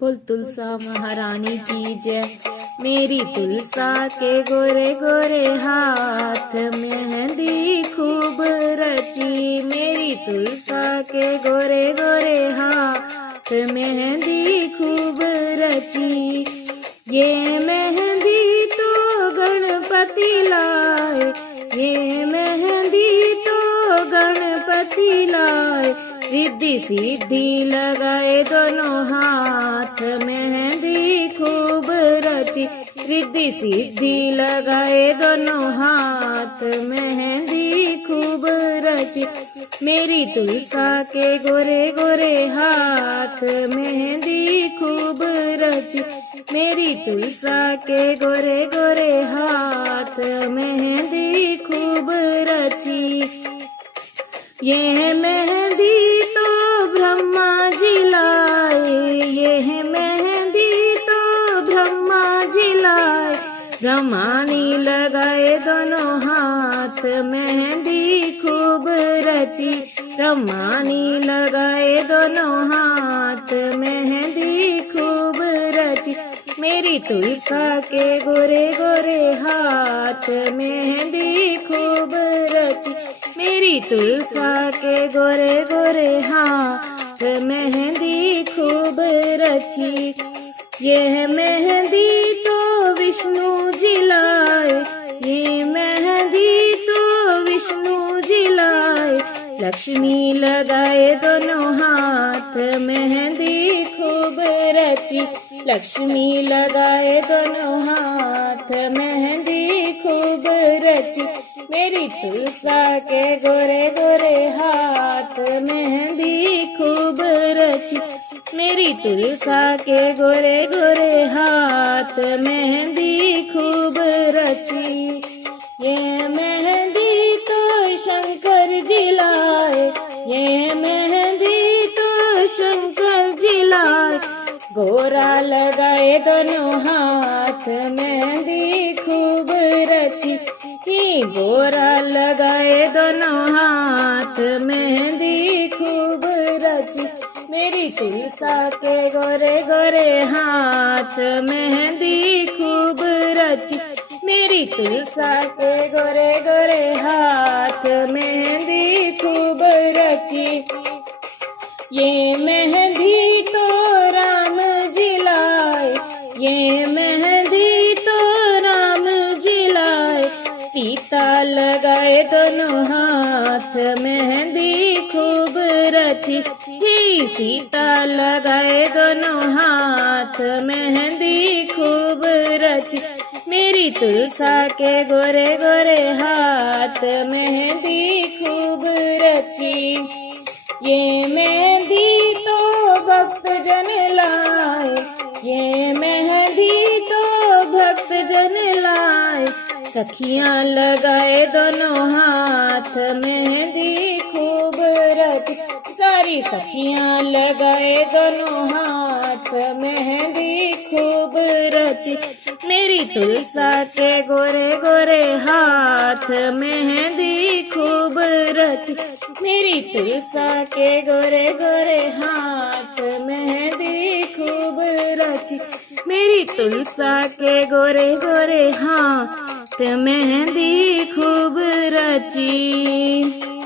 बोल तुलसा महारानी की जय। मेरी तुलसा के गोरे गोरे हाथ मेहंदी खूब रची। मेरी तुलसा के गोरे गोरे हाथ मेहंदी खूब रची। ये मेहंदी तो गणपति लाए, ये मेहंदी तो गणपति लाए। रिद्धि सिद्धि लगाए दोनों हाथ मेहंदी खूब रची। रिद्धि सिद्धि लगाए दोनों हाथ मेहंदी खूब रची। मेरी तुलसा के गोरे गोरे हाथ मेहंदी खूब रची। मेरी तुलसा के गोरे गोरे हाथ मेहंदी खूब रची। यह मेहंदी तो ब्रह्मा जी लाए, यह मेहंदी तो ब्रह्मा जी लाए। ब्रह्मा ने लगाए दोनों हाथ मेहंदी खूब रची। ब्रह्मा ने लगाए दोनों हाथ मेहंदी खूब रची। मेरी तुलसा के गोरे गोरे हाथ मेहंदी खूब रची। मेरी तुलसा के गोरे गोरे हाथ मेहंदी खूब रची। यह मेहंदी तो विष्णु जी लाए, ये मेहंदी तो विष्णु जी लाए। लक्ष्मी लगाए दोनों हाथ मेहंदी खूब रची। लक्ष्मी लगाए दोनों हाथ मेहंदी खूब रची। मेरी तुलसा के गोरे गोरे हाथ मेहंदी खूब रची। मेरी तुलसा के गोरे गोरे हाथ मेहंदी खूब रची। ये मेहंदी तो शंकर जी लाए, ये मेहंदी तो शंकर जी लाए। गोरा लगाए दोनों हाथ मेहंदी खूब रची। ही गोरा लगाए दोनों हाथ मेहंदी खूब रची। मेरी तुलसा के गोरे गोरे हाथ मेहंदी खूब रची। मेरी तुलसा के गोरे गोरे हाथ मेहंदी खूब रची। ये मेहंदी तो राम जी लाए, ये मेहंदी तो राम जी लाए। सीता लगाए दोनों हाथ मेहंदी खूब रची। ही सीता लगाए दोनों हाथ मेहंदी खूब रची। मेरी तुलसा के गोरे गोरे हाथ मेहंदी खूब रची। ये मेहंदी तो भक्त जन लाए, ये मेहंदी तो भक्त जन लाए। सखियां लगाए दोनों हाथ मेहंदी खूब रची। सारी सखियां लगाए दोनों हाथ मेहंदी खूब रची। मेरी तुलसा के गोरे गोरे हाथ मेहंदी खूब रची। मेरी तुलसा के गोरे गोरे हाथ मेहंदी खूब रची। मेरी तुलसा के गोरे गोरे हाथ मेहंदी खूब रची।